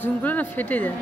Zoom করে না ফেটে যায়।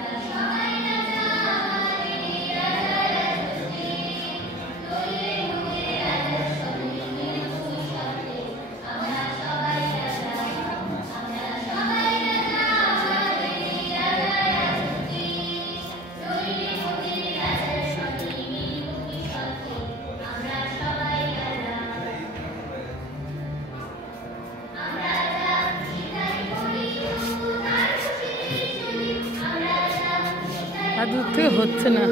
আর দূর থেকে হচ্ছে না।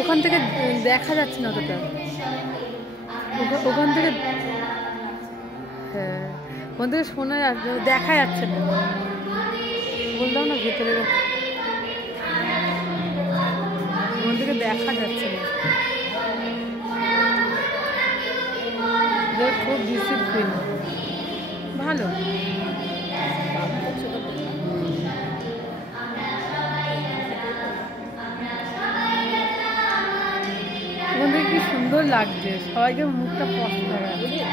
ওখান থেকে দেখা যাচ্ছে না অতটা, ওখান থেকে হ্যাঁ ওখান থেকে শোনা যাচ্ছে, দেখা যাচ্ছে না। বললাম না ভেতরে ওখান থেকে দেখা যাচ্ছে না। খুব ডিসিপ্লিন, ভালো। ওখান থেকে কি সুন্দর লাগছে, সবাইকে মুখটা পছন্দ হয়।